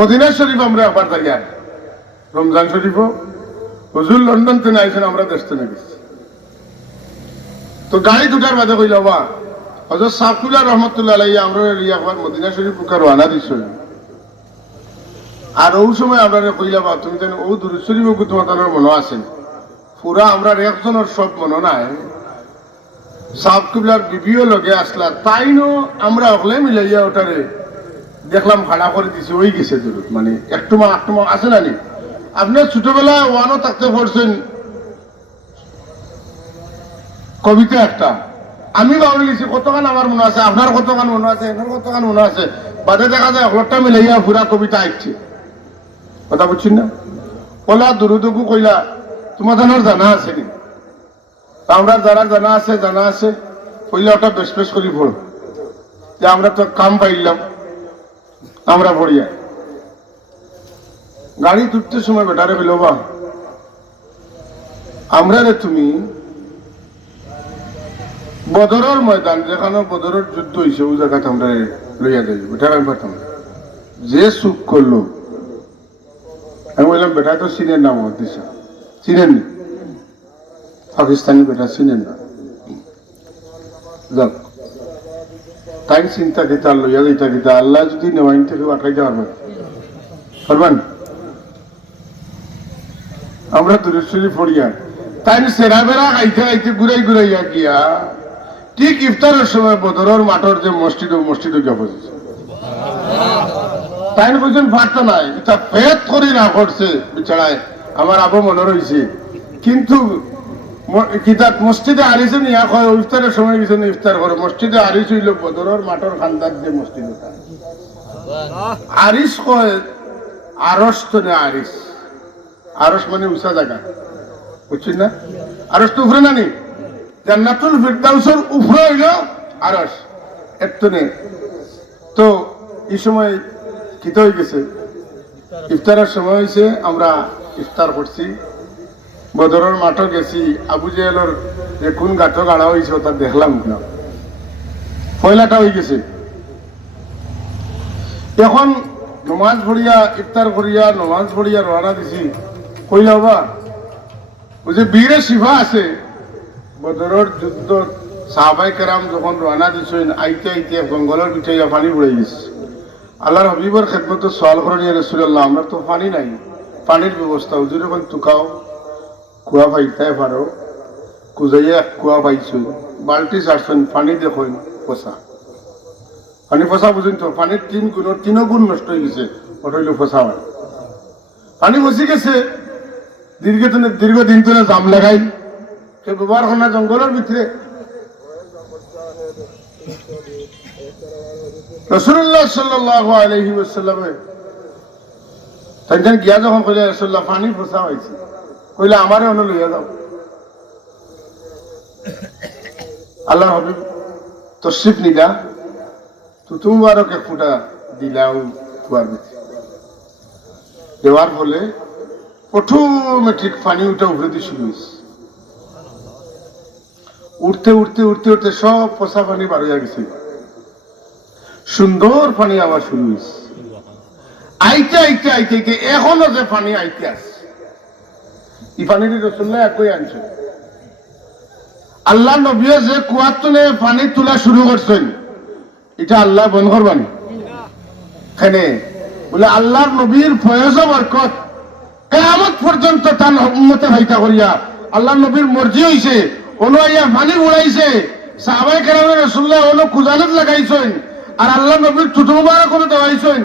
Medina শরীফ আমরা আবার যাই রমজান শরীফও হুজুর লন্ডন থেকে আইছেন আমরা দেশ থেকে গেছি তো গাড়ি দুটার বাদে কইল বা হযরত সাকুল্লাহ রহমতুল্লাহ আলাইহি আমরা একবার মদিনা শরীফ পুকা রওনা দিছিল আর ওই সময় আমরা কইলা বা তুমি জানো ও দুরূদ শরীফ তোমাদের মনে আছে পুরা আমরা একজনের সব মনে নাই সাহেব কিবলার বিবিও লগে আসলা তাইনো আমরা ওগুলো মিলাইয়া ওটারে দেখলাম ভাড়া করে দিছি ওই গেছে দুরূদ মানে একটু মা আছে না নি আপনার ছোটবেলায় ওয়ানও থাকতে পড়ছেন কবিতা একটা আমি ভাবি লিছি কতখান আমার মনে আছে আপনার কতখান মনে আছে এনার কতখান মনে আছে বাদে দেখা যায় ওটা মিলাইয়া পুরা কবিতা আইছে কথা বুঝছেন না ওলা দুরুদকু কইলা তোমাদের জানা আছে নি আমরা যারা জানা আছে কইলা ওটা বেশ বেশ করি পড়ো যে আমরা তো কাম পাইলাম আমরা পড়িয়া গাড়ি তুলতে সময় বেটারে বলল বা আমরা রে তুমি বদরের ময়দান যেখানে বদরের যুদ্ধ হয়েছে ওই জায়গাতে আমরা লইয়া যাই বেটার আমি পারতাম যে চুপ করলো আমি বললাম বেটা তো চিনেন না মত দিছে চিনেন নি পাকিস্তানি বেটা চিনেন না যাক তাই চিন্তা কিতা লইয়া যাইতা কিতা আল্লাহ যদি নেওয়াইন থেকে আটকাইতে পারবেন আমরা দুরূদ শরীফ পড়িয়া তাই সেরা বেড়া খাইতে ঘুরাইয়া গিয়া ঠিক ইফতারের সময় বদরের মাঠের যে মসজিদ গিয়া পৌঁছেছে তাই বলছেন পারতো নাই এটা পেট করি না করছে বিছাড়ায় আমার আবু মনে রয়েছে কিন্তু কিতাব মসজিদে আরিসেন ইয়া কয় ইফতারের সময় গেছেন ইফতার করে মসজিদে আরিস হইল বদরের মাঠের খান্দার যে মসজিদ আরিস কয় আরস তো না আরস মানে উঁচা জায়গা বুঝছেন না আরস তো উপরে নানি জান্নাতুল ফিরদাউসের উপরে হইল আরস এত নেই তো এই সময় কিতে হয়ে গেছে ইফতারের সময় হয়েছে আমরা ইফতার করছি বদরের মাঠও গেছি আবু জেহেলের যে কোন গাঠ গাড়া হয়েছে ওটা দেখলাম না পয়লাটা হয়ে গেছে এখন নমাজ পড়িয়া ইফতার করিয়া নমাজ পড়িয়া রওনা দিছি কইলা বা ওই যে বীরে শিফা আছে বদরের যুদ্ধ সাহাবাই কেরাম যখন রওনা দিছেন আইতে জঙ্গলের পিঠাইয়া পানি পড়ে গেছে আল্লাহর হাবিবের খেদমত সওয়াল করেন ইয়া রাসূলুল্লাহ আমরা তো পানি নাই পানির ব্যবস্থা হুজুর এখন তুকাও কুয়া পাইতে পারো কুজাইয়া কুয়া পাইছো বালতি ছাড়ছেন পানি দেখুন পচা পানি পচা বুঝুন তো পানির তিনও গুণ নষ্ট হয়ে গেছে ওটা হইল পচা পানি বসে গেছে দীর্ঘদিন ধরে জাম লাগাই সে ব্যবহার করে না জঙ্গলের ভিতরে রাসূলুল্লাহ সাল্লাল্লাহু আলাইহি ওয়াসাল্লামে তাইজান গিয়া যখন কইলে রাসূলুল্লাহ পানি পচা হইছে কইলে আমারে অন্য লইয়া যাও আল্লাহ হাবিব তশরিফ নিলা তুতুম বারকে ফুটা দিলাও কুয়ার ভিতরে দেওয়ার ফলে অটোমেটিক পানি উঠা উপরে দিয়ে শুরু হয়েছে উঠতে সব পচা পানি বার হইয়া গেছে সুন্দর পানি আবার শুরু হয়েছে আইতে এখনো যে পানি আইতে আসে এই পানিটি রাসূলুল্লাহ একই আনছে আল্লাহ নবীও যে কুয়ার তুলে পানি তোলা শুরু করছেন এটা আল্লাহ বন্ধ করবানি এখানে বলে আল্লাহর নবীর ফয়েজ বরকত কিয়ামত পর্যন্ত তার উম্মতে ভাইতা করিয়া আল্লাহর নবীর মর্জি হইছে ওনো আইয়া পানি উড়াইছে সাহাবায়ে কেরামের রাসূলুল্লাহ ওনো কুজালত লাগাইছেন আর আল্লাহ নবীর চুটো মুবারক করে দেওয়াইছেন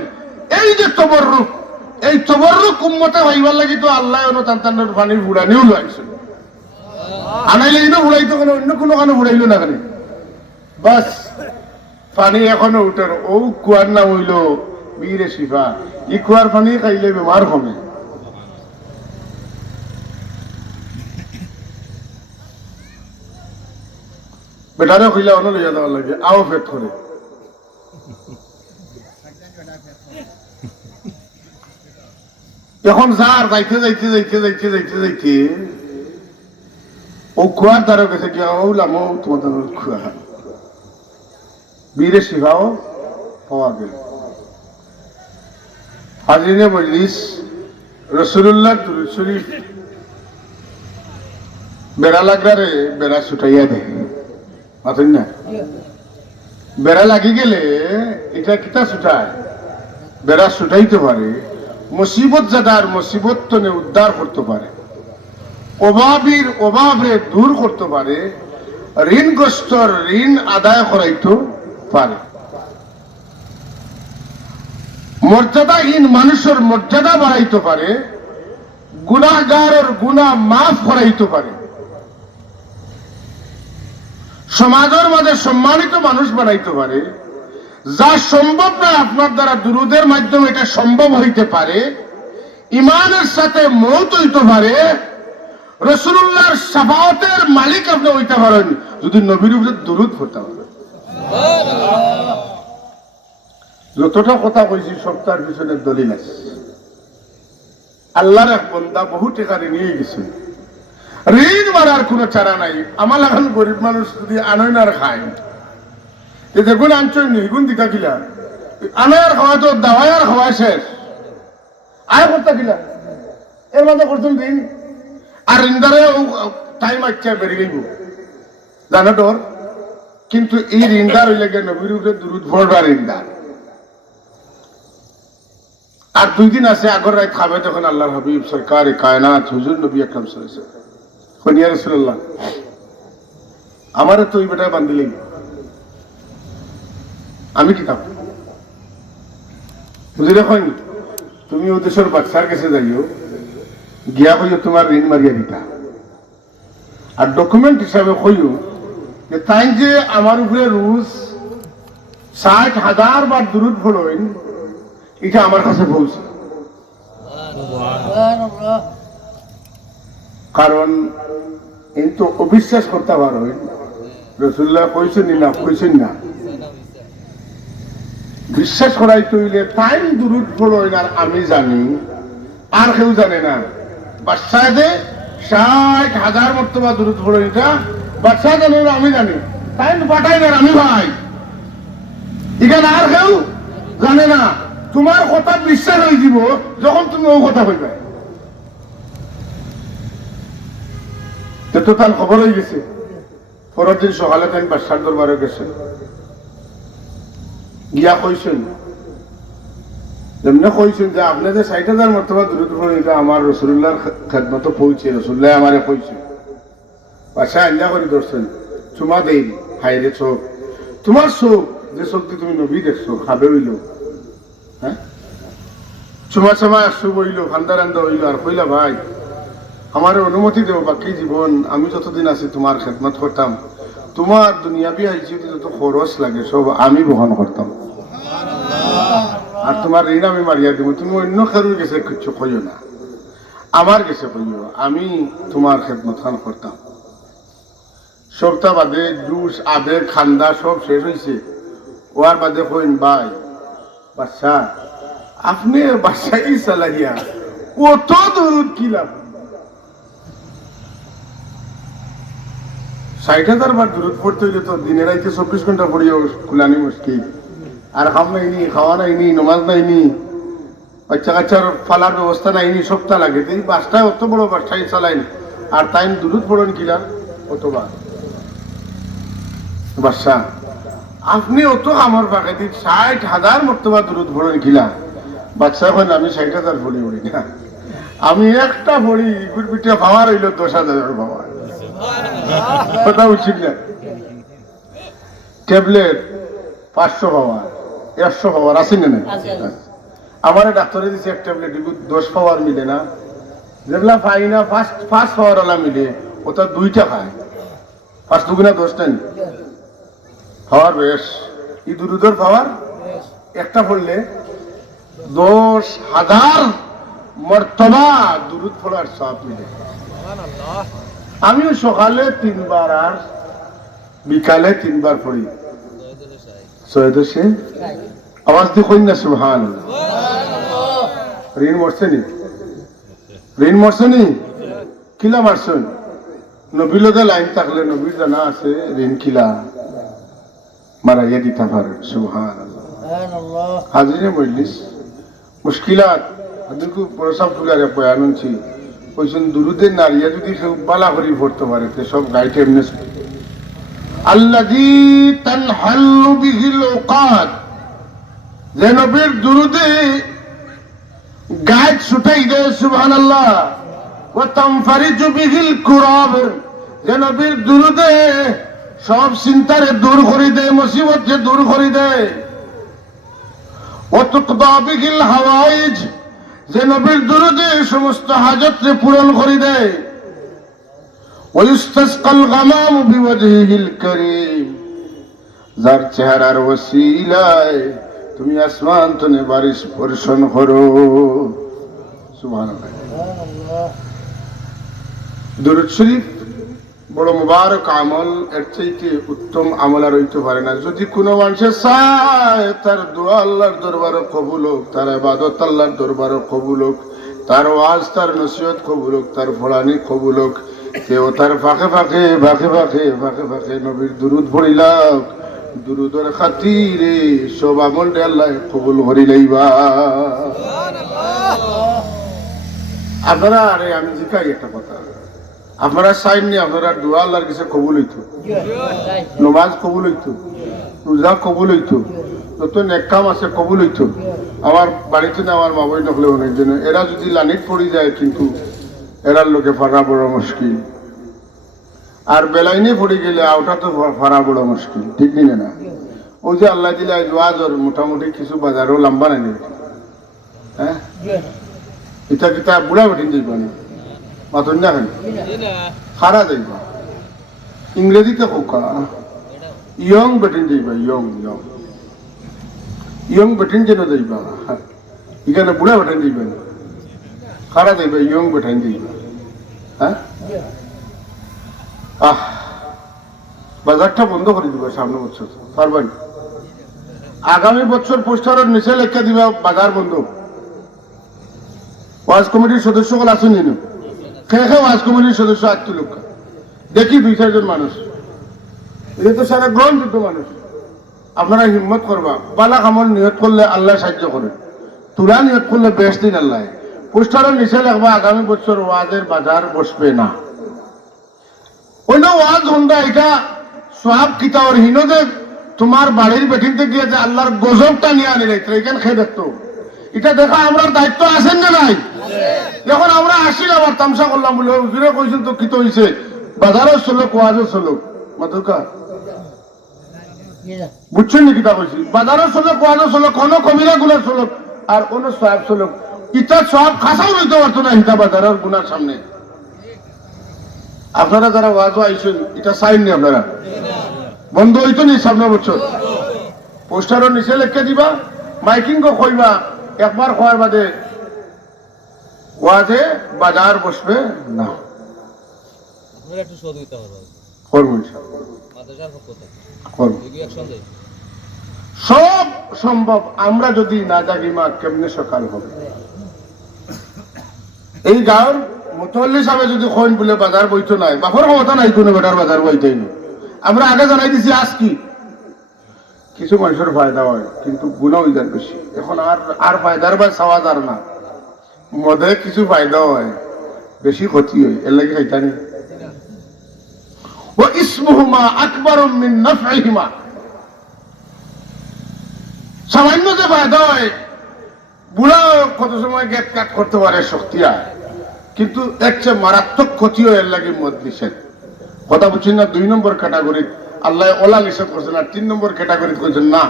এই যে তবররুক উম্মতে ভাইবার লাগি তো আল্লাহ ওনো তান্তানের পানি উড়ানিও লাগাইছেন আনাইলে ইনো উড়াইতো কোনো অন্য কোনো কারণে উড়াইলো না কেন বাস পানি এখনো উঠার ও কুয়ার নাম হইল বীরে শিফা ই কুয়ার পানি খাইলে বেমার কমে বেটারে কইলা অন্য লইয়া দেওয়ার লাগে আও পেট করে এখন যার যাইতে ও কুয়ার দ্বারা গেছে গিয়া ওলাম তোমাদের কুয়া বীরে শিফাও পাওয়া গেল হাজিনে মজলিস রসুল্লাহ দুরূদ শরীফ বেড়া লাগলারে বেড়া ছুটাইয়া দেয় মাতেন না বেড়া লাগি গেলে এটা কিতা ছুটায় বেড়া ছুটাইতে পারে মুসিবত জাদার মুসিবত তনে উদ্ধার করতে পারে অভাবীর অভাবে দূর করতে পারে ঋণগ্রস্তর ঋণ আদায় করাইতে পারে মর্যাদাহীন মানুষের মর্যাদা বাড়াইতে পারে গুনাহগারের গুনাহ মাফ করাইতে পারে সমাজের মাঝে সম্মানিত মানুষ বানাইতে পারে যা সম্ভব না আপনার দ্বারা দুরুদের মাধ্যমে এটা সম্ভব হইতে পারে ইমানের সাথে মৌত হইতে পারে রাসূলুল্লাহর শাফাআতের মালিক আপনি হইতে পারেন যদি নবীর উপরে দুরুদ পড়তে পারেন যতটা কথা কইছি সপ্তাহের পিছনে দলিল আছে আল্লাহর এক বান্দা বহু টাকা নিয়ে গেছে ঋণ মারার কোনো চারা নাই আমার এখন গরিব মানুষ যদি আনয়নার খায় দেখুন আনছই নিগুন দিতা কিলা আনায়ার খাওয়া তো দাওয়ার খাওয়া শেষ আয় করতে কিলা এর মাঝে করছেন দিন আর ঋণদারে টাইম আচ্ছা বেরিয়ে গেব জানো তোর কিন্তু এই ঋণদার হইলে গিয়ে নবীর উপরে দুরুদ পড়বার ঋণদার আর 2 দিন আছে আগর রাত খাবে তখন আল্লাহর হাবিব সরকার কায়নাত হুজুর নবী আকরাম সাল্লাল্লাহু আলাইহি ওয়াসাল্লাম কইয়া রাসূলুল্লাহ আমারে তো এই বেটা বান্দিলেন আমি কি খাবো বুঝে দেখুন তুমি ও দেশের বাচ্চার কাছে যাইও গিয়া কইও তোমার ঋণ মারিয়া দিতা আর ডকুমেন্ট হিসাবে কইও যে তাই যে আমার উপরে রোজ 60,000 বার দুরূদ পড়েন এটা আমার কাছে পৌঁছে কারণ এই তো অবিশ্বাস করতে পারো রাসূলুল্লাহ কইছেন না কইছেন না বিশ্বাস করাইতে হইলে তাই দুরূদ পড়েন আর আমি জানি আর কেউ জানে না বাদশাহে 60,000 মর্তবা দুরূদ পড়েন এটা বাদশাহ জানে না আমি জানি তাই পাঠাই না আমি ভাই এখানে আর কেউ জানে না তোমার কথা বিশ্বাস হয়ে যাব যখন তুমি ও কথা কইবে তো তার খবর হয়ে গেছে পরের দিন সকালে তাই বাদশার দরবারে গেছে গিয়া কইছেন যেমনি কইছেন যে আপনি যে 60,000 মর্তবা দুরূদ পড়েন এটা আমার রাসূলুল্লাহর খেদমতে পৌঁছে রাসূলুল্লাহ আমারে কইছে বাদশা আঞ্জা করে ধরছেন চুমা দেই হাইরে চোখ তোমার চোখ যে চোখ দিয়ে তুমি নবী দেখছো খাবে হইল হ্যাঁ চুমা চুমা আসু বইল খান্দা রান্দা হইল আর কইলা ভাই আমার অনুমতি দেও বাকি জীবন আমি যতদিন আছি তোমার খেদমত করতাম তোমার দুনিয়াবি হাইজিতে যত খরচ লাগে সব আমি বহন করতাম আর তোমার ঋণ আমি মারিয়া দিব তুমি অন্য কারোর গেছে কিছু কইও না আমার গেছে কইও আমি তোমার খেদমত খান করতাম সপ্তাহ বাদে জুস আবেগ খান্দা সব শেষ হয়েছে ওয়ার বাদে কইন ভাই বাদশা আপনি বাদশাহী চালাইয়া কত দুরূদ কি লাভ 60,000 বার দুরূদ পড়তে হইলে তো দিনে রাইতে 24 ঘন্টা পড়িও কুলানি মুশকিল আর খাম নাইনি খাওয়া নাইনি নমাজ নাইনি বাচ্চা কাচ্চার ফালার ব্যবস্থা নাইনি সপ্তাহ লাগে এই বাসটায় অত বড় বাসটাই চালাইন আর তাই দুরূদ পড়েন কিলা কতবার বাদশা আপনি অত আমার পাকে দিন 60,000 মর্তবা দুরূদ পড়েন কিলা বাদশা এখন আমি 60,000 পড়ি উড়ি না আমি একটা পড়ি গুড় পিঠে পাওয়ার হইল 10,000 পাওয়ার কথা উচিত না ট্যাবলেট 500 পাওয়ার 100 পাওয়ার আছে না আমার ডাক্তারে দিচ্ছে এক ট্যাবলেট 10 পাওয়ার মিলে না যেগুলা পাই না ফার্স্ট পাওয়ার ওলা মিলে ওটা 2টা খায় 5 দুগুণা 10টা নি পাওয়ার বেশ এই দুরূদের পাওয়ার একটা পড়লে 10,000 মর্তবা দুরূদ পড়ার সওয়াব মিলে আমিও সকালে 3 বার আর বিকালে 3 বার পড়ি সৈয়দে আওয়াজ দিয়ে কইন না সুবহানাল্লাহ ঋণ মরছে নি কিলা মারছেন নবী লগে লাইন থাকলে নবীর জানা আছে ঋণ কিলা মারাইয়া দিতে পারে সুবহানাল্লাহ হাজিরে মজলিস মুশকিলাত দেখো প্রসাব ফুলারে বয়ান আনছি কইছেন দুরুদের নারিয়া যদি কেউ বালা করি পড়তে পারে তে সব গাইতে এমনি আল্লাযী তানহাল্লু বিহিল উকাদ, যে নবীর দুরুদে গায়েত ছুটাই দেয় সুবহানাল্লাহ, ওয়া তানফারিজু বিহিল কুরাব, যে নবীর দুরুদে সব চিন্তারে দূর করে দেয়, মুসিবতকে দূর করে দেয়, ওয়া তুকদা বিহিল হাওয়াইজ, যে নবীর দুরুদে সমস্ত হাজতকে পূরণ করে দেয়, ওয়া ইস্তাসকাল গামাম বিওয়াজহিল কারীম, যার চেহারার ওসিলায় তুমি আসমান তনে বারিশ বর্ষণ করো সুবহানাল্লাহ। দুরূদ শরীফ বড় মুবারক আমল, এর চাইতে উত্তম আমল আর হইতে পারে না। যদি কোনো মানুষের চায় তার দোয়া আল্লাহর দরবারে কবুল হোক, তার ইবাদত আল্লাহর দরবারে কবুল হোক, তার ওয়াজ তার নসিহত কবুল হোক, তার ফলানি কবুল হোক, কেউ তার ফাঁকে ফাঁকে ফাঁকে ফাঁকে ফাঁকে ফাঁকে নবীর দুরুদ পড়িলাম, দুরুদের খাতিরে সব আমল আল্লাহ কবুল করি লইবা। আপনারা আরে আমি জিকাই একটা কথা, আপনারা চাইন নি আপনারা দোয়া আল্লাহর কাছে কবুল হইতো, নমাজ কবুল হইতো, রোজা কবুল হইতো, যত নেক কাম আছে কবুল হইতো। আমার বাড়িতে না আমার মা বই নকলে অনেক জন্য এরা যদি লানিত পড়ি যায় কিন্তু এরার লোকে ফাঁকা বড় মুশকিল, আর বেলাইনে পড়ে গেলে আওটা তো ফারা বড় মুশকিল, ঠিক নিলে না? ওই যে আল্লাহ দিলে ওয়াজর মোটামুটি কিছু বাজারও লম্বা নাই, হ্যাঁ এটা কিতা বুড়া বেঠিন যাইবা না মাতন না কেন খারা যাইবা, ইংরেজিতে কোকা ইয়ং বেঠিন যাইবা, ইয়ং ইয়ং ইয়ং বেঠিন যেন যাইবা, এখানে বুড়া বেঠিন যাইবা না, খারা যাইবা, ইয়ং বেঠিন যাইবা। হ্যাঁ বাজারটা বন্ধ করে দিবা সামনে বছর পারবেন, আগামী বছর পোস্টারের নিচে লেখা দিবা বাজার বন্ধ। ওয়াজ কমিটির সদস্যগুলো আছেন নি? খেয়ে খেয়ে ওয়াজ কমিটির সদস্য 8 লোক দেখি 2-4 জন মানুষ, এটা তো সারা গ্রহণযোগ্য মানুষ। আপনারা হিম্মত করবা, বালা কামল নিয়ত করলে আল্লাহ সাহায্য করে, তুলা নিয়ত করলে বেশ দিন আল্লাহ। পোস্টারের নিচে লেখবা আগামী বছর ওয়াজের বাজার বসবে না। অন্য ওয়াজ হন্দা এটা সব কিতাবর হীন যে তোমার বাড়ির বেঠিনতে গিয়ে যে আল্লাহর গজবটা নিয়ে আনি রাখতো, এখানে খেয়ে দেখতো, এটা দেখা আমরা দায়িত্ব আছেন না নাই? যখন আমরা আসি আবার তামসা করলাম বলে হুজুরে কইছেন তো কিতো হইছে, বাজারও চলুক ওয়াজও চলুক, মাতুকা বুঝছেন নি কিতা কইছি? বাজারও চলুক ওয়াজও চলুক, কোনো কবিরা গুণা চলুক আর কোনো সব চলুক, ইটা সব খাসাও নিতে পারতো না হিতা বাজারের গুণার সামনে। আপনারা যারা ওয়াজও আইছেন এটা চাইননি, আপনারা বন্ধ হইতো নি সামনে বছর? পোস্টারের নিচে লেখকে দিবা, মাইকিং কইবা, একবার খোয়ার বাদে ওয়াজে বাজার বসবে না। সব সম্ভব, আমরা যদি না জাগি মা কেমনে সকাল হবে? এই গাঁর মুতল্লি সাহেব যদি কইন বলে বাজার বইতো নাই, বাপর ক্ষমতা নাই কোনো বেটার বাজার বইতেই না। আমরা আগে জানাই দিছি আজ কি কিছু মানুষের ফায়দা হয় কিন্তু গুণা হয়ে যায় বেশি। এখন আর ফায়দার বা চাওয়া যার না, মদে কিছু ফায়দা হয় বেশি ক্ষতি হয়, এর লাগে খাইতানি। ও ইসমুহুমা আকবার মিন নাফইহিমা, সামান্য যে ফায়দা হয় বুড়া কত সময় গেট কাট করতে পারে শক্তি হয়, কিন্তু এর চেয়ে মারাত্মক ক্ষতি হয় এর লাগে মদ নিষেধ। কথা বুঝছেন না? 2 নম্বর ক্যাটাগরি আল্লাহ ওলা নিষেধ করছেন, আর 3 নম্বর ক্যাটাগরি করছেন না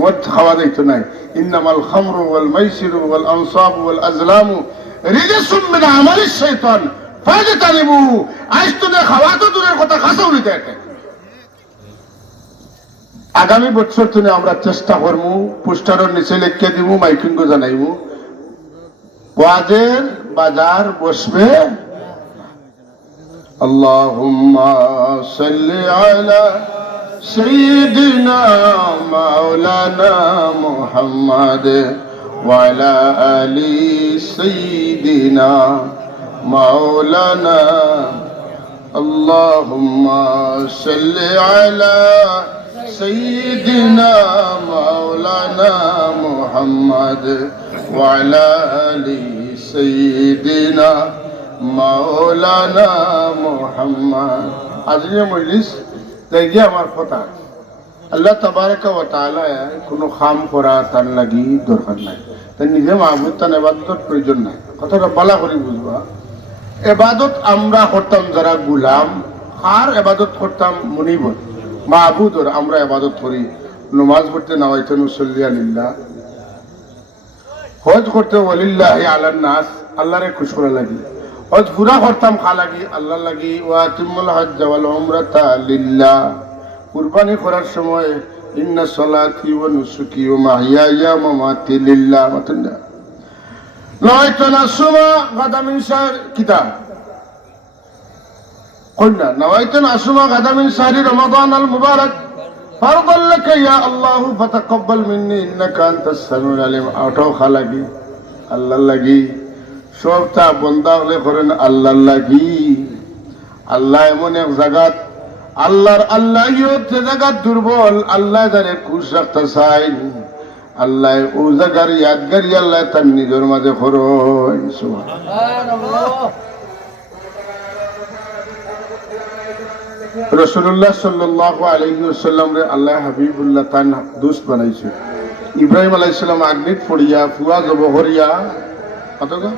মদ খাওয়া যাইতো নাই। ইন্নামাল খামরু ওয়াল মাইসিরু ওয়াল আনসাবু ওয়াল আজলামু রিজসুম মিন আমালিশ শাইতান ফাজতানিবুহু। আজ তো খাওয়া তো দূরের কথা, খাসাও নিতে একটা। আগামী বছর থেকে আমরা চেষ্টা করবো, পোস্টারের নিচে লিখে দিব, মাইকিং জানাইব, ওয়াজের বাজার বসবে। আল্লাহুম্মা সাল্লি আলা সাইয়্যিদিনা মাওলানা মুহাম্মাদ ওয়া আলা আলি সাইয়্যিদিনা মাওলানা। আল্লাহুম্মা সাল্লি আলা সাইয়্যিদিনা মাওলানা মুহাম্মাদ وعلى آل سيدنا مولانا محمد আজকে মজলিস দেখি আমার কথা আল্লাহ তাবারক ওয়া তাআলা কোনো কাম করা তার লাগি দরকার নাই তাই নিজে মাহবুব তার ইবাদতের প্রয়োজন নাই কথাটা বলা করে বুঝবা ইবাদত আমরা করতাম যারা গোলাম আর ইবাদত করতাম মুনিবর মাহবুদর আমরা ইবাদত করি নামাজ পড়তে নাওয়াইতুন মুসল্লি আলিল্লাহ হজ করতে ওয়ালিল্লাহি আলান নাস আল্লাহরে খুশি করা লাগি হজ পুরা করতাম খা লাগি আল্লাহ লাগি ওয়া তিমুল হজ ওয়াল উমরাতা লিল্লাহ কুরবানি করার সময় ইন্না সলাতি ওয়া নুসুকি ওয়া মাহইয়ায়া ওয়া মামাতি লিল্লাহ মাতাল্লাহ নাওয়াইতুন আসুমা গাদা মিন শাহর কিতাব قلنا نويت أن أصوم غدا من شهر رمضان المبارك فرضا لك يا الله فتقبل مني إنك أنت السميع العليم أوتو خلقي الله لغي সবটা বন্ধা হলে করেন আল্লাহ লাগি আল্লাহ এমন এক জায়গাত আল্লাহর আল্লাহিয়ত যে জায়গা দুর্বল আল্লাহ যারে খুশ রাখতে চাই আল্লাহ ও জায়গার ইয়াদগারি আল্লাহ তার নিজের মাঝে করেন সুবহানাল্লাহ রাসূলুল্লাহ সাল্লাল্লাহু আলাইহি ওয়াসাল্লাম রে আল্লাহ হাবিবুল্লাহ তান দোস্ত বানাইছে ইব্রাহিম আলাইহিস সালাম আগ্নিত পড়িয়া ফুয়া জব হরিয়া কতগা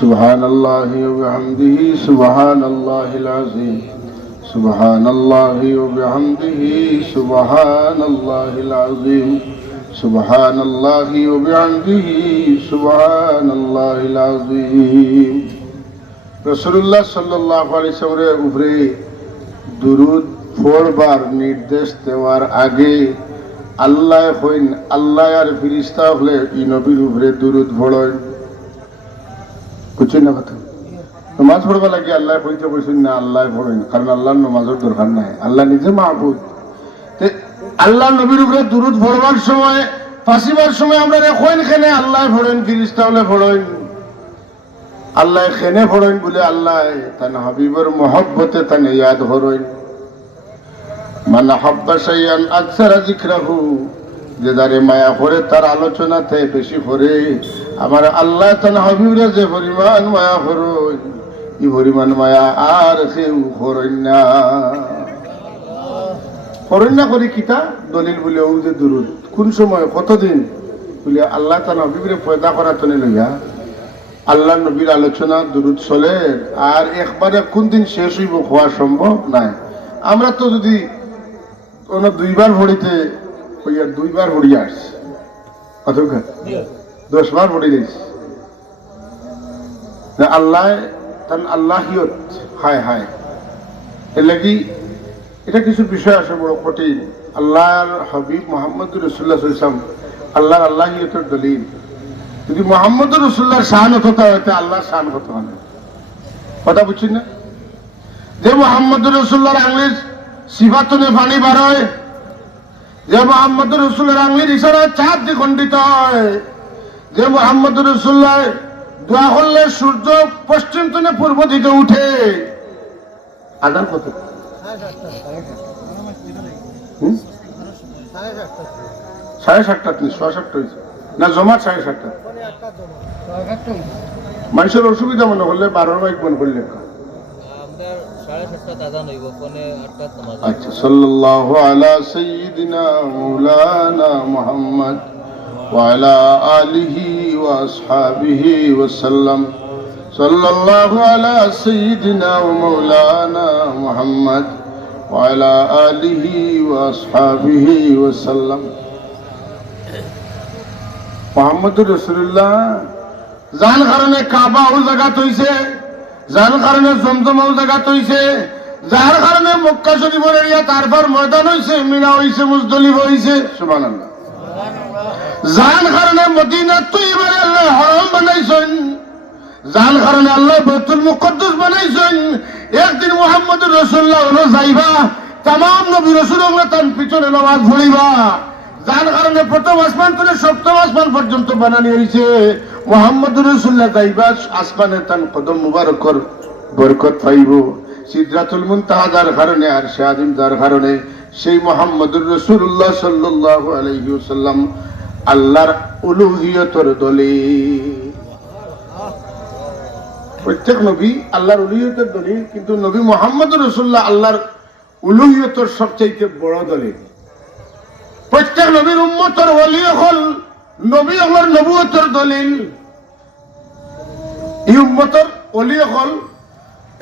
سبحان الله وبحمده سبحان الله العظيم سبحان الله وبحمده سبحان الله العظيم سبحان الله وبحمده سبحان الله العظيم রাসূলুল্লাহ সাল্লাল্লাহু আলাইহি ওয়াসাল্লামের উপরে দুরূদ পড়বার নির্দেশ দেওয়ার আগে আল্লাহ কইন আল্লাহ আর ফেরেশতা হলে এই নবীর উপরে দুরূদ পড়েন বুঝছেন না কথা নামাজ পড়বা লাগে আল্লাহ কইতে বলছেন না আল্লাহ পড়েন কারণ আল্লাহর নামাজের দরকার নাই আল্লাহ নিজে মাহবুব আল্লাহ নবীর উপরে দুরূদ পড়বার সময় ফাঁসিবার সময় আমরা কইন কেনে আল্লাহ পড়েন ফেরেশতা হলে পড়েন আল্লাহ খেনে পড়েন বলে আল্লাহ তার হাবিবের মহব্বতে তানে ইয়াদ করেন মান হাব্বা শাইআন আকসারা যিকরাহু যে যারে মায়া করে তার আলোচনাতে বেশি করে আমার আল্লাহ তার হাবিবরে যে পরিমাণ মায়া করেন এই পরিমাণ মায়া আর কেউ করেন না করি কিতা দলিল বলে ও যে দুরূদ কোন সময় কতদিন বলে আল্লাহ তার হাবিবরে পয়দা করা তনে লইয়া আল্লাহ নবীর আলোচনা দুরূদ চলে আর একবারে কোন দিন শেষ হইব হওয়া সম্ভব নাই আমরা তো যদি কোনো দুইবার ভরিতে হইয়ার দুইবার ভরি আসছি অতটা 10 বার ভরি দিয়েছি আল্লাহ তার আল্লাহিয়ত হায় হায় এর লাগি এটা কিছু বিষয় আছে বড় কঠিন আল্লাহর হাবিব মুহাম্মদুর রাসূলুল্লাহ সাল্লাল্লাহু আলাইহি ওয়াসাল্লাম আল্লাহর আল্লাহিয়তের দলিল যদি মুহাম্মদুর রাসূলুল্লাহর শান হতো হয়তো আল্লাহর শান হতো না কথা বুঝছেন না যে মুহাম্মদুর রাসূলুল্লাহর আঙ্গুলের সিফাতুনে পানি বার হয় যে মুহাম্মদুর রাসূলুল্লাহর আঙ্গুলের ইশারায় চাঁদ দ্বিখণ্ডিত হয় যে মুহাম্মদুর রাসূলুল্লাহ দোয়া করলে সূর্য পশ্চিম থেকে পূর্ব দিকে উঠে আজান কত 7:30 না জমাত 7:30 মানুষের অসুবিধা মনে করলে 12 বাইক মনে করলে আচ্ছা সাল্লাল্লাহু আলা সাইয়্যিদিনা মাওলানা মুহাম্মদ ওয়া আলা আলিহি ওয়া আসহাবিহি ওয়া সাল্লাম সাল্লাল্লাহু আলা সাইয়্যিদিনা মাওলানা মুহাম্মদ ওয়া আলা আলিহি ওয়া আসহাবিহি ওয়া সাল্লাম মুহাম্মদুর রাসূলুল্লাহ যার কারণে কাবা ও জায়গা হইছে যার কারণে জমজম ও জায়গা হইছে যার কারণে মক্কা শরীফের এরিয়া তারপর ময়দান হইছে মিনা হইছে মুজদলিফা হইছে সুবহানাল্লাহ যার কারণে মদিনা তৈবার আল্লাহ হরম বানাইছেন, যার কারণে আল্লাহ বাইতুল মুকদ্দাস বানাইছেন। একদিন মুহাম্মদুর রাসূলুল্লাহ হলো যাইবা, তাম নবী রাসূলুল্লাহ তার পিছনে নামাজ পড়িবা। যার কারণে প্রথম আসমান থেকে সপ্তম আসমান পর্যন্ত বানানি হয়েছে। মুহাম্মদুর রাসূলুল্লাহ যাইবা আসমানে তার কদম মুবারকর বরকত পাইব। সিদরাতুল মুনতাহা যার কারণে, আর শাহাদিম যার কারণে, সেই মুহাম্মদুর রাসূলুল্লাহ সাল্লাল্লাহু আলাইহি ওয়াসাল্লাম আল্লাহর উলুহিয়তর দলিল। প্রত্যেক নবী আল্লাহর উলুহিয়তের দলিল, কিন্তু নবী মুহাম্মদুর রাসূলুল্লাহ আল্লাহর উলুহিয়তর সবচেয়ে বড় দলিল। প্রত্যেক নবীর উম্মতের ওলি হল নবী আল্লাহর নবুয়তের দলিল। এই উম্মতের ওলি হল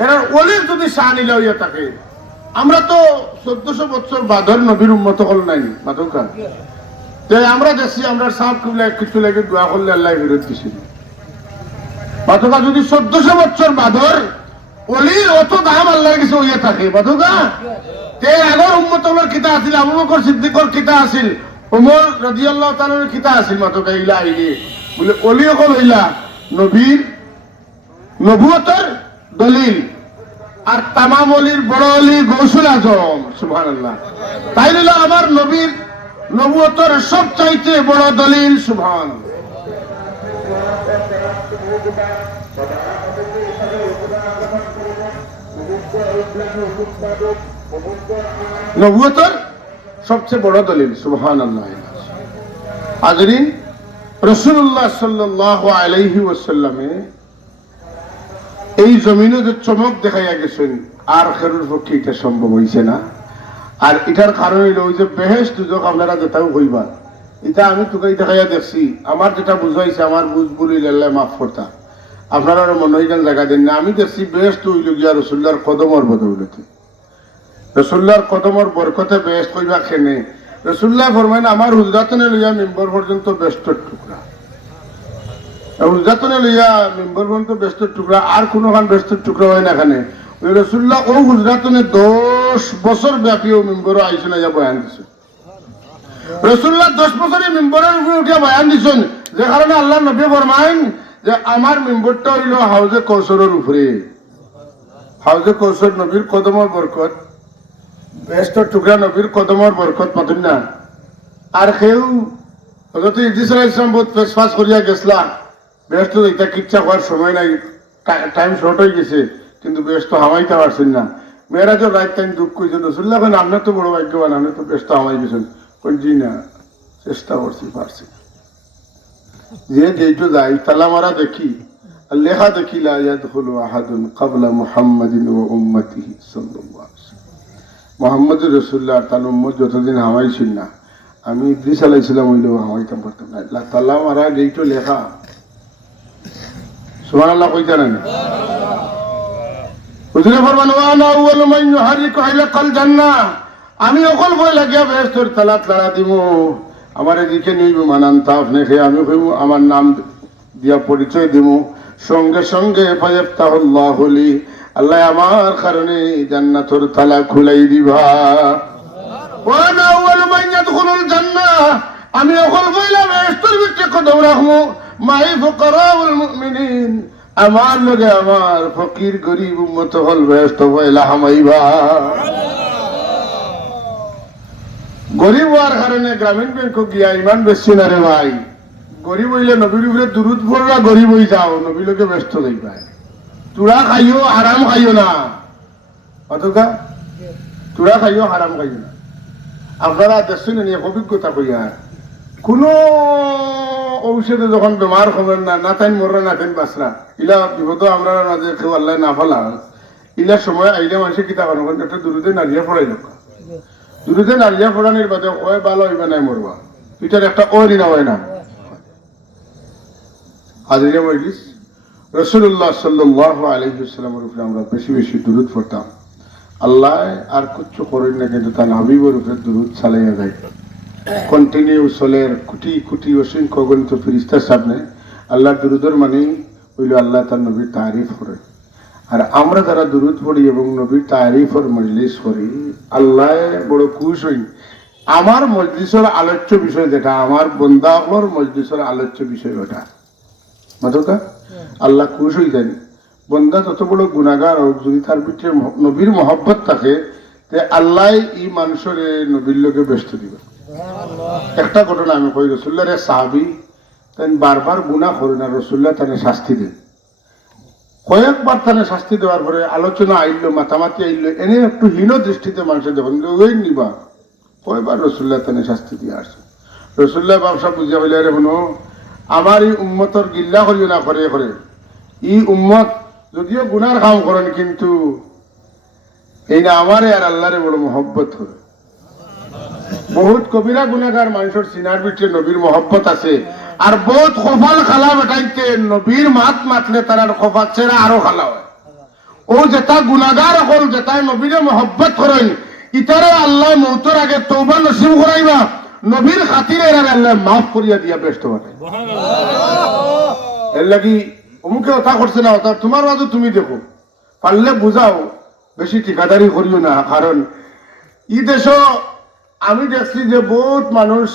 এরা ওলির যদি শানিলা হইয়া থাকে। আমরা তো 1400 বছর বাদর নবীর উম্মত হল নাই মাতকা, তাই আমরা দেখছি আমরা সাপ কিছু লাগে দোয়া করলে আল্লাহ ফেরত দিছিল মাতকা। যদি 1400 বছর বাদর ওলির অত দাম আল্লাহর কাছে হইয়া থাকে মাতকা, তে আগর উম্মত হলের কিতা আছিল, আবু বকর সিদ্দিকর কিতা আছিল, ওমর রাদিয়াল্লাহু তাআলার কিতা আছিল মাতকা। ইলা আইলে বলে ওলি হল হইলা নবীর নবুয়তের দলিল। আর তামাম অলির বড় অলি গৌসুল আজম, সুবহানাল্লাহ। তাই হলো আমার নবীর নবুয়তের সবচাইতে বড় দলিল, সুবহানাল্লাহ। নবুয়তের সবচেয়ে বড় দলিল, সুবহানাল্লাহ। হাজরিন, রাসূলুল্লাহ সাল্লাল্লাহু আলাইহি ওয়াসাল্লামে এই জমিনে যে চমক দেখাইয়া গেছেন, আর খেরুর পক্ষে এটা সম্ভব হয়েছে না। আর এটার কারণ হইল ওই যে বেহেশত দুজক আপনারা যেটাও হইবা, এটা আমি তোকে দেখাইয়া দেখছি। আমার যেটা বুঝাইছে, আমার বুঝ বলি আল্লাহ মাফ করতা, আপনারা মনে হয় জায়গা দেন না। আমি দেখছি বেহেশত হইল গিয়া রাসূলুল্লাহর কদমর বদৌলতে। রাসূলুল্লাহর কদমর বরকতে বেহেশত হইবা খেনে। রাসূলুল্লাহ ফরমাইন আমার হুজরাতনে লইয়া মিম্বর পর্যন্ত বেহেশতের টুকরা, হুজরাতনে লইয়া মিম্বর পর্যন্ত বেহেশতের টুকরা, আর কোনোখান বেহেশতের টুকরা হয় না। এখানে ওই রাসূলুল্লাহ ও হুজরাতনে 10 বছর ব্যাপী ও মিম্বর আইসেন, আইয়া বয়ান দিছে। রাসূলুল্লাহ 10 বছরে মিম্বরের উপরে উঠিয়া বয়ান দিছেন, যে কারণে আল্লাহ নবী ফরমাইন যে আমার মিম্বরটা হইল হাউজে কৌসরের উপরে। হাউজে কৌসর নবীর কদমর বরকত, বেহেশতের টুকরা নবীর কদমর বরকত পাতেন না। আর কেউ হযরত ইদ্রিস আলাইহিস সালাম বহুত ফেসফাস করিয়া গেছলা, বেহেশত এটা কিচ্ছা হওয়ার সময় নাই, টাইম শর্ট হয়ে গেছে, কিন্তু বেহেশত হামাইতে পারছেন না। মেয়েরাজের রাত টাইম দুঃখ করেছেন। রাসূলুল্লাহ কেন আপনার তো বড় ভাগ্যবান, আপনি তো বেহেশত হামাই গেছেন। জি না, চেষ্টা করছি, পারছি যে যেইটা যাই তালা মারা দেখি লেখা দেখি লা ইয়াদখুলু আহাদুন ক্বাবলা মুহাম্মাদিন ওয়া উম্মতিহি সাল্লাল্লাহু আলাইহি ওয়াসাল্লাম। মুহাম্মদুর রাসূলুল্লাহ তার উম্মত যতদিন হামাইছেন না, আমি ইদ্রিস আলাইহিস সালাম হইলেও হামাইতাম পারতাম না। তালা মারা যেইটা লেখা, সুবহানাল্লাহ কইতা না হুজুরে ফরমান ওয়া আনা আউয়ালু মান ইউহারিকু হাইলাকাল জান্নাহ, আমি অকল বই লাগিয়া বেহেশতের তালাত লড়া দিমু। আমার এদিকে নিব মানান তা আপনি খেয়ে আমি কইব, আমার নাম দিয়া পরিচয় দিব, সঙ্গে সঙ্গে ফায়াফতাহুল্লাহু লি, আল্লাহ আমার কারণে জান্নাতের তালা খুলাই দিবা। ওয়া আনা আউয়ালু মান ইয়াদখুলুল জান্নাহ, আমি অকল বইলা বেহেশতের ভিতরে কদম রাখমু মাই ফুকারাউল মুমিনিন, আমার লগে আমার ফকির গরিব উম্মত হল বেহেশত পয়লা হামাইবা। গরিব হওয়ার কারণে গ্রামীণ ব্যাংক গিয়া ইমান বেশি না রে ভাই। গরিব হইলে নবীর উপরে দুরুদ পড়া, গরিব হয়ে যাও, নবী লোকে ব্যস্ত দেখবা। তুরা খাইও হারাম খাইও না, অতকা তুরা খাইও হারাম খাইও না। আপনারা দেখছেন এক অভিজ্ঞতা কইয়া, কোনো ঔষধে যখন বেমার খবর না, না তাইন মররা না তাইন বাঁচরা, ইলা বিপদ আমরা মাঝে কেউ আল্লাহ না ফেলা, ইলার সময় আইলে মানুষের কিতা করেন একটা দুরুদে নারিয়া পড়াই লোক, দুরুদে নারিয়া পড়ানির বাদে হয় ভালো হইবে নাই মরবা, এটার একটা ওয়ারি না হয় না। হাজিরা মজলিস, রাসূলুল্লাহ সাল্লাল্লাহু আলাইহি ওয়াসাল্লামের উপরে আমরা বেশি বেশি দুরুদ পড়তাম। আল্লাহ আর কিচ্ছু করেন না, কিন্তু তার হাবিবের উপরে দুরুদ চালাইয়া যায় কন্টিনিউ চলের কোটি কোটি অসংখ্য গণিত ফেরেশতার সামনে আল্লাহর দুরুদের মানে হইল আল্লাহ তার নবীর তারিফ করে। আর আমরা যারা দুরুদ পড়ি এবং নবীর তারিফের মজলিস করি, আল্লাহ বড় খুশ হই। আমার মজলিসের আলোচ্য বিষয় যেটা, আমার বন্দাগুলোর মজলিসের আলোচ্য বিষয় ওটা মাথা আল্লাহ খুশ হয়ে যান। বন্দা তত বড় গুণাগার হোক, যদি তার ভিতরে নবীর মহব্বত থাকে, তে আল্লাহ এই মানুষের নবীর লোকে ব্যস্ত দিবে। একটা ঘটনা আমি কই, রসুল্লাহর এক সাহাবী তেন বারবার গুনাহ করেন আর রসুল্লাহ তাকে শাস্তি দেন। কয়েকবার তাকে শাস্তি দেওয়ার পরে আলোচনা আইল, মাতামাতি আইল, এনে একটু হীন দৃষ্টিতে মানুষের দেখুন ওই নিবা, কয়বার রসুল্লাহ তাকে শাস্তি দিয়ে আসছে। রসুল্লাহ ব্যবসা বুঝিয়া বলে, আরে শুনো, আমার এই উম্মতর গিল্লা করিও না করে করে, এই উম্মত যদিও গুনার কাম করেন কিন্তু এই না আমারে আর আল্লাহরে বড় মহব্বত করে। বহুত কবিরা গুনাগার মানুষের সিনার ভিতরে নবীর মহব্বত আছে, আর বহুত কপাল খালা বেটাইতে নবীর মাত মাতলে তার কপাল ছেড়া আরো খালা হয়। ও যেটা গুনাগার হল, যেটা নবীরে মহব্বত করেন, ইতারে আল্লাহ মৌতর আগে তওবা নসিব করাইবা, নবীর খাতিরে এর আল্লাহ মাফ করিয়া দিয়া ব্যস্ত বানাই। এর লাগি অমুকে কথা করছে না, ওটা তোমার মাঝে তুমি দেখো, পারলে বুঝাও, বেশি ঠিকাদারি করিও না। কারণ ই দেশ আমি দেখছি যে বহুত মানুষ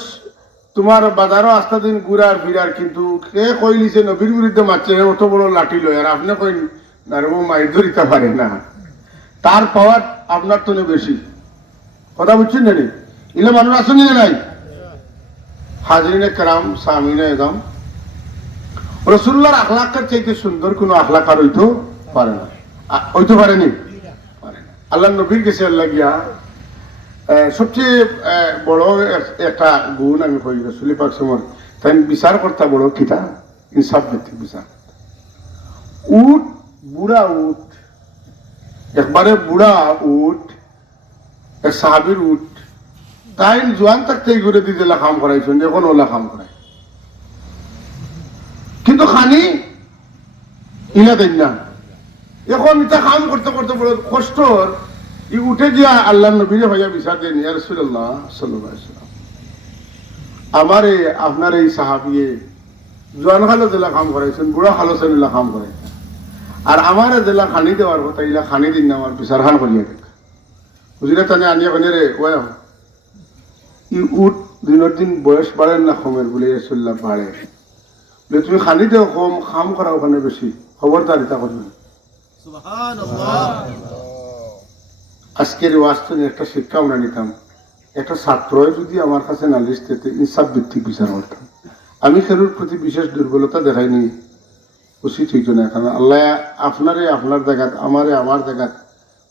তোমার বাজারও আস্তা দিন ঘুরার ফিরার, কিন্তু কে কইলিছে নবীর বিরুদ্ধে মারছে, অত বড় লাঠি লয়, আর আপনি কই নারবো মাইর ধরিতে পারে না, তার পাওয়ার আপনার তো বেশি। কথা বুঝছেন না? এলে মানুষ আসেনি নাই? হাজরিনে কেরাম, সামিনে এদম, রসুল্লাহর আখলাকের চাইতে সুন্দর কোন আখলাক আর হইতে পারে না, হইতে পারেনি, পারে না। আল্লাহ নবীর কাছে আল্লাহ গিয়া সবচেয়ে বড় একটা গুণ আমি কই, রসুল পাক সময় তাই বিচার করতে বড় কিতা ইনসাফ ভিত্তিক বিচার। উট, বুড়া উট, একবারে বুড়া উট, এক সাহাবির উট, তাই জোয়ান থাকতে ঘুরে দিতে কাম করাইছেন, এখন ওলা কাম করাই, কিন্তু খানি ইলা দেন না। এখন এটা কাম করতে করতে বড় কষ্টর, ই উঠে গিয়া আল্লাহ নবীরে ভাইয়া বিচার দেন, ইয়া রাসূলুল্লাহ সাল্লাল্লাহু আলাইহি ওয়াসাল্লাম, আমারে আপনার এই সাহাবিয়ে জোয়ান খালো জেলা কাম করাইছেন, বুড়া খালো সেলা কাম করাইছেন, আর আমারে জেলা খানি দেওয়ার কথা, ইলা খানি দিন না, আমার বিচার খান করিয়া দেখ বুঝলে তানে আনিয়া কেন রে ওয়া ই উঠ দিনের দিন বয়স বাড়েন না কমের বলে রাসূলুল্লাহ বাড়ে, বলে তুমি খানি দেও কম, খাম করা ওখানে বেশি, খবরদারিতা করবেন। আজকের ওয়াজটা একটা শিক্ষা আমরা নিতাম, একটা ছাত্র যদি আমার কাছে নালিশ দিতে ইনসাফ ভিত্তিক বিচার করতাম, আমি খেরুর প্রতি বিশেষ দুর্বলতা দেখাইনি, উচিত হইত না। কারণ আল্লাহ আপনারে আপনার জায়গাত, আমারে আমার জায়গাত,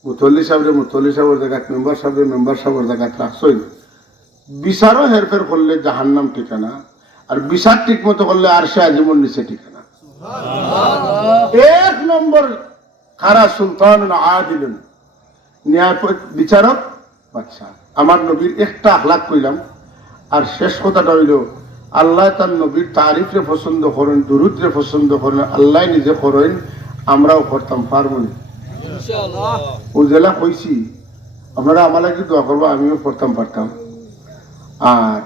মুতল্লি সাহেবের মুতল্লি সাহেবের জায়গাত, মেম্বার সাহেবের মেম্বার সাহেবের জায়গাত রাখছই। বিচারও হেরফের করলে জাহান্নাম ঠিকানা, আর বিচার ঠিক মতো করলে আর সে আজীবন নিচে ঠিকানা। এক নম্বর খারা সুলতান আদিলুন, ন্যায় বিচারক বাদশা। আমার নবীর একটা আখলাক কইলাম, আর শেষ কথাটা হইল আল্লাহ তার নবীর তারিফরে পছন্দ করেন, দুরুদরে পছন্দ করেন, আল্লাহ নিজে করেন, আমরাও করতাম পারবো না ও জেলা কইছি, আপনারা আমার লাগে দোয়া করবো, আমিও পড়তাম পারতাম। আর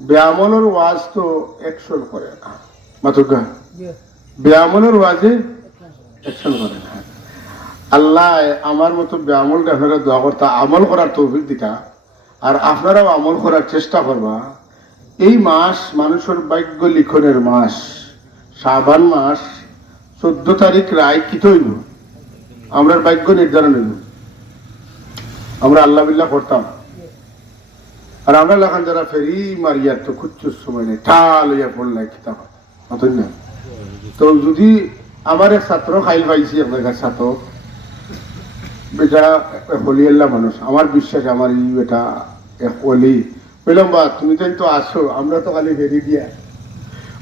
ব্যামলের ওয়াজ তো অ্যাকশন করে না, মাতুকা ব্যামলের ওয়াজে অ্যাকশন করে না। আল্লাহ আমার মতো ব্যামলটা আপনারা দোয়া করতা, আমল করার তৌফিক দিতা, আর আপনারাও আমল করার চেষ্টা করবা। এই মাস মানুষের ভাগ্য লিখনের মাস, শাবান মাস 14 তারিখ রায় কি হইব, আমরা ভাগ্য নির্ধারণ হইব, আমরা আল্লাহ বিল্লাহ করতাম। আর আমরা লেখান যারা ফেরি মারিয়ার তো খুচ্ছুর সময় নেই, ঠাল হইয়া পড়লাই কিতাব অতই না। তো যদি আমার এক ছাত্র খাইল পাইছি, আপনার ছাত্র বেটা হলি আল্লাহ মানুষ, আমার বিশ্বাস আমার ই বেটা এক অলি বললাম, বা তুমি তো আসো, আমরা তো খালি ফেরি দিয়া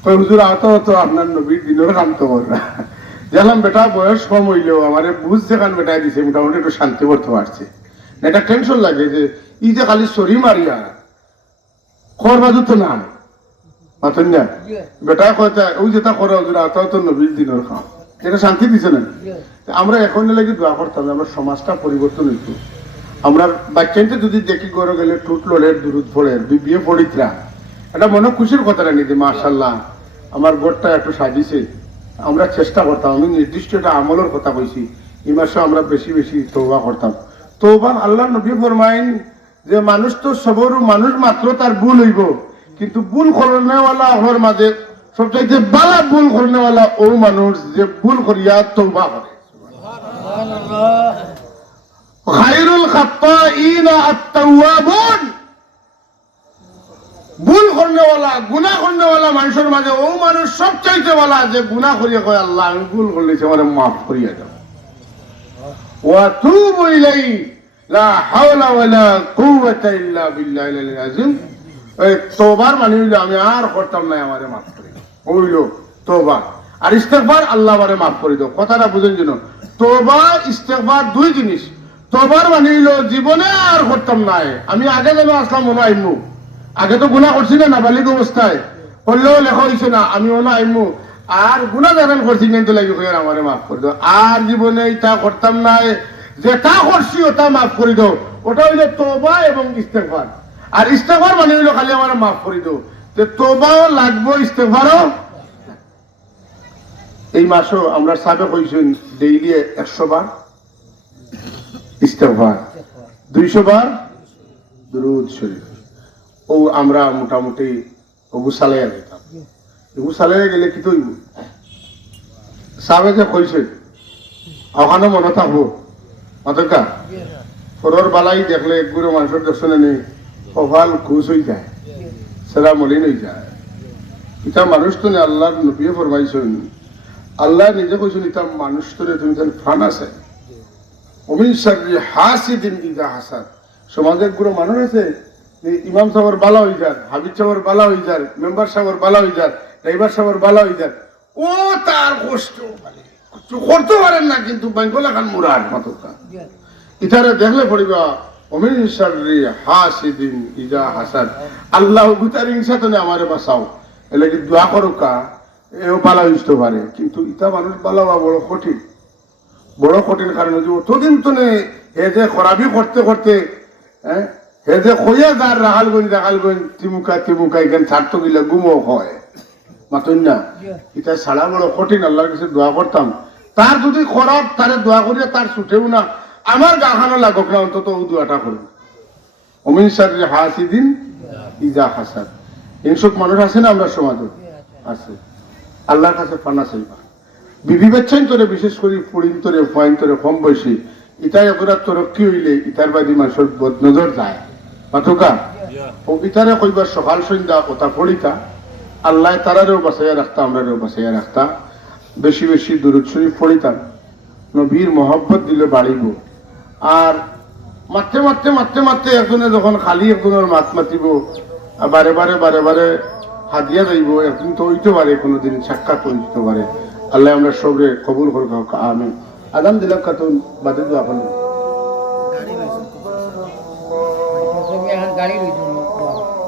কই হুজুর আতো তো আপনার নবীর দিনের কাম তো কর দেখলাম বেটা বয়স কম হইলেও আমার বুঝ যেখান বেটাই দিছে, মোটামুটি একটু শান্তি করতে পারছে। এটা টেনশন লাগে যে ই যে খালি সরি মারিয়া খর বাজু তো না মাথন না, বেটা কয়টা ওই যেটা করে হুজুর আতো তো নবীর দিনের কাম, এটা শান্তি দিছে না। আমরা এখন লাগে দোয়া করতাম, আমার সমাজটা পরিবর্তন হইত। আমরা বাচ্চাইতে যদি দেখি গড়ে গেলে টুট লোডের দুরুদ পড়ে বিয়ে পড়িতরা, এটা মনে খুশির কথা রাখি যে মাশাল্লাহ আমার গোটটা একটু সাজিছে। আমরা চেষ্টা করতাম, আমি নির্দিষ্ট একটা আমলের কথা কইছি, এই মাসে আমরা বেশি বেশি তওবা করতাম। তওবা আল্লাহ নবী ফরমাইন যে মানুষ তো সবর মানুষ মাত্র তার ভুল হইব, কিন্তু ভুল করনেওয়ালা ওর মাঝে সবচাইতে বালা ভুল করনেওয়ালা ও মানুষ যে ভুল করিয়া তওবা করে। খায়রুল খাত্তাইনা আত-তাওয়াবুন, ভুল করনেওয়ালা গুনাহ করনেওয়ালা মানুষের মাঝে ও মানুষ সবচাইতে বালা যে গুনাহ করিয়া কয় আল্লাহ আমি ভুল করলেছি আমারে মাফ করিয়া দাও। ওয়া তুবু ইলাইহি লা হাওলা ওয়ালা কুওয়াতা ইল্লা বিল্লাহিল আযীম। এই তওবার মানে হইলো আমি আর করতাম না, আমারে মাফ করে দাও, হইলো তওবা। আর ইস্তেগফার আল্লাহ আমারে মাফ করে দাও, কথাটা বুঝেন যেন। তওবা ইস্তেগফার দুই জিনিস। তওবার মানে হইলো জীবনে আর করতাম না, আমি আগে যেন আসলাম মনে আইমু, আগে তো গুনাহ করছি না নাবালিগ অবস্থায়, করলেও লেখা হইছে না, আমি মনে আইমু আর গুনাহ যখন করছি কিন্তু লাগি কই আমারে মাফ করে দাও, আর জীবনে এটা করতাম না, যেটা করছি ওটা মাফ করে দাও। ওটা হইলো তওবা এবং ইস্তেগফার। আর ইস্তেগফার মানে হইলো খালি আমারে মাফ করে দাও। তো তওবাও লাগবো, ইস্তেগফারও। এই মাসও আমরা সাবেক হইছেন ডেইলি 100 বার ইস্তেগফার, 200 বার দুরূদ শরীফ। ও আমরা মোটামুটি গুছালাইয়া যেতাম। গুছালাইয়া গেলে কি তৈব সাবেকে কইছে ওখানে মনে থাকবো মাতকা ফরর বালাই দেখলে একগুলো মানুষের দর্শনে নেই, কপাল খুশ হয়ে যায়, সেরা মলিন হয়ে যায়। এটা মানুষ তো নেই, আল্লাহর নবী ফরমাইছেন, আল্লাহ নিজে কইছেন এটা মানুষ তো তুমি যেন ফান আছে অমিন শাররি হাসিদিন ইযা হাসাদ। সমাজে একগুলো মানুষ আছে ইমাম সাহেবের বালা হয়ে যান, হাবিব সাহেবের বালা হয়ে যান, মেম্বার সাহেবের বালা হয়ে যান, ড্রাইভার সাহেবের বালা হয়ে যান, ও তার কষ্ট করতে পারেন না, কিন্তু বেঙ্গল খান মুরাদ মাতকা ইতারে দেখলে পড়িবা অমিন শাররি হাসিদিন ইযা হাসাদ। আল্লাহ গুতার ইনসাতনে আমারে বাঁচাও, এলে কি দোয়া করো কা এও বালা হইতে পারে, কিন্তু ইটা মানুষ বালা হওয়া বড় কঠিন, বড় কঠিন। কারণ যে অতদিন তো নে হে যে খরাবি করতে করতে হ্যাঁ হে যে খইয়া যার রাখালগঞ্জ তিমুকা এখানে ছাড়তো গিলে গুমো হয় মাতুন না, এটা ছাড়া বড় কঠিন। আল্লাহর কাছে দোয়া করতাম তার যদি খরাব তারে দোয়া করিয়া তার ছুটেও না, আমার গাখানো লাগক না, অন্তত ও দোয়াটা করবে। অমিন শাররি হাসিদিন ইযা হাসাদ। হিংসুক মানুষ আছে না আমরা সমাজে আছে, আল্লাহর কাছে পানা চাইবা। বিবি বাচ্চাইন তোরে বিশেষ করে ফুড়িন তোরে ফয়েন তোরে কম বয়সী ইটাই অপরাধ তরক্কি হইলে ইটার বাদী মানুষের নজর যায় মাথুকা। ও ইটারে কইবার সকাল সন্ধ্যা ওটা পড়িতা, আল্লাহ তারারেও বাঁচাইয়া রাখতা, আমরারেও বাঁচাইয়া রাখতা। বেশি বেশি দুরূদ শরীফ পড়িতাম, নবীর মহব্বত দিলে বাড়িব। আর মারতে মারতে মারতে মারতে একজনে যখন খালি একজনের মাত মাতিব, বারে বারে বারে বারে হাদিয়া যাইব, একদিন তো হইতে পারে, কোনোদিন সাক্ষাৎ হইতে পারে। আল্লাহ আমরা সবরে কবুল করুক, আমিন। আদাম দিলাম কাতুন বাদে দোয়া করলাম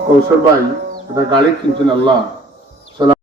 কৌশল ভাই, এটা গাড়ি কিনছেন আল্লাহ